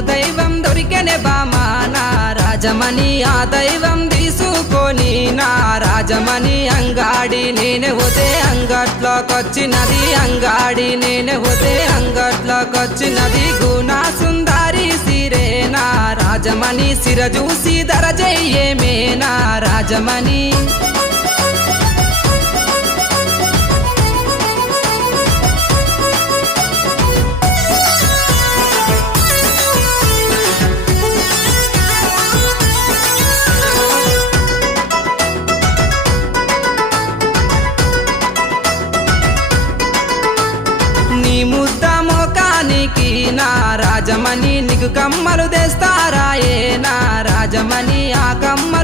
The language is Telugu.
నాకు దైవం దొరికెనే బామా నా రాజమణి ఆ దైవం తీసుకొని నా రాజమణి అంగాడి నేనే పోతే అంగట్లోకొచ్చినది అంగాడి నేనే పోతే అంగట్లోకొచ్చినది గుణా సుందారి సిరేనా రాజమణి సిర చూసి దరజయ్యేమే నా రాజమణి నా రాజమణి నీకు కమ్మలు తెస్తారాయే నా రాజమణి ఆ కమ్మ